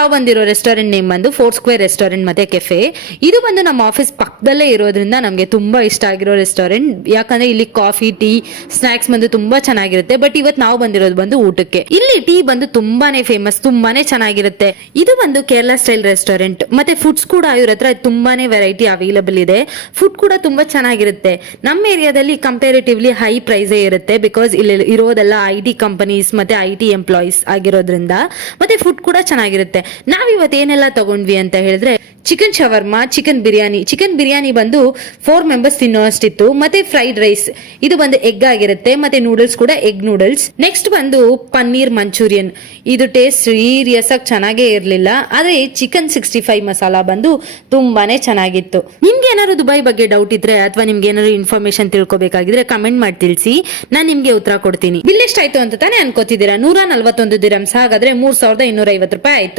ನಾವು ಬಂದಿರೋ restaurant name ಬಂದು ಫೋರ್ ಸ್ಕ್ವೇರ್ ರೆಸ್ಟೋರೆಂಟ್ ಮತ್ತೆ ಕೆಫೆ. ಇದು ಬಂದು ನಮ್ಮ ಆಫೀಸ್ ಪಕ್ಕದಲ್ಲೇ ಇರೋದ್ರಿಂದ ನಮಗೆ ತುಂಬಾ ಇಷ್ಟ ಆಗಿರೋ ರೆಸ್ಟೋರೆಂಟ್. ಯಾಕಂದ್ರೆ ಇಲ್ಲಿ ಕಾಫಿ, ಟೀ, ಸ್ನಾಕ್ಸ್ ಬಂದು ತುಂಬಾ ಚೆನ್ನಾಗಿರುತ್ತೆ. ಬಟ್ ಇವತ್ತು ನಾವು ಬಂದಿರೋದು ಬಂದು ಊಟಕ್ಕೆ. ಇಲ್ಲಿ ಟೀ ಬಂದು ತುಂಬಾನೇ ಫೇಮಸ್, ತುಂಬಾನೇ ಚೆನ್ನಾಗಿರುತ್ತೆ. ಇದು ಬಂದು ಕೇರಳ ಸ್ಟೈಲ್ ರೆಸ್ಟೋರೆಂಟ್. ಮತ್ತೆ ಫುಡ್ಸ್ ಕೂಡ ಇವ್ರ ಹತ್ರ ತುಂಬಾನೇ ವೆರೈಟಿ ಅವೈಲಬಲ್ ಇದೆ. ಫುಡ್ ಕೂಡ ತುಂಬಾ ಚೆನ್ನಾಗಿರುತ್ತೆ. ನಮ್ಮ ಏರಿಯಾದಲ್ಲಿ ಕಂಪೇರಿಟಿವ್ಲಿ ಹೈ ಪ್ರೈಸ್ ಇರುತ್ತೆ. ಬಿಕಾಸ್ ಇಲ್ಲಿ ಇರೋದೆಲ್ಲ IT ಕಂಪನೀಸ್ ಮತ್ತೆ IT ಎಂಪ್ಲಾಯೀಸ್ ಆಗಿರೋದ್ರಿಂದ. ಮತ್ತೆ ಫುಡ್ ಕೂಡ ಚೆನ್ನಾಗಿರುತ್ತೆ. ನಾವ್ ಇವತ್ತು ಏನೆಲ್ಲ ತಗೊಂಡ್ವಿ ಅಂತ ಹೇಳಿದ್ರೆ, ಚಿಕನ್ ಶವರ್ಮಾ, ಚಿಕನ್ ಬಿರಿಯಾನಿ ಬಂದು 4 ಮೆಂಬರ್ಸ್ ತಿನ್ನೋ ಅಷ್ಟಿತ್ತು. ಮತ್ತೆ ಫ್ರೈಡ್ ರೈಸ್, ಇದು ಬಂದು ಎಗ್ ಆಗಿರುತ್ತೆ. ಮತ್ತೆ ನೂಡಲ್ಸ್ ಕೂಡ ಎಗ್ ನೂಡಲ್ಸ್. ನೆಕ್ಸ್ಟ್ ಬಂದು ಪನ್ನೀರ್ ಮಂಚೂರಿಯನ್. ಇದು ಟೇಸ್ಟ್ ಸೀರಿಯಸ್ ಆಗಿ ಚೆನ್ನಾಗೇ ಇರ್ಲಿಲ್ಲ. ಆದ್ರೆ ಚಿಕನ್ 65 ಮಸಾಲಾ ಬಂದು ತುಂಬಾನೇ ಚೆನ್ನಾಗಿತ್ತು. ನಿಮ್ಗೆ ಏನಾದ್ರು ದುಬೈ ಬಗ್ಗೆ ಡೌಟ್ ಇದ್ರೆ ಅಥವಾ ನಿಮ್ಗೆ ಏನಾದ್ರು ಇನ್ಫಾರ್ಮೇಶನ್ ತಿಳ್ಕೊಬೇಕಾಗಿದ್ರೆ ಕಮೆಂಟ್ ಮಾಡಿ ತಿಳಿಸಿ, ನಾನ್ ನಿಮ್ಗೆ ಉತ್ತರ ಕೊಡ್ತೀನಿ. ಬಿಲ್ ಎಷ್ಟಾಯ್ತು ಅಂತ ತಾನೇ ಅನ್ಕೋತಿದ್ದೀರಾ? 141 ದಿರಮ್ಸ್. ಹಾಗಾದ್ರೆ 3250 ರೂಪಾಯಿ ಆಯ್ತು.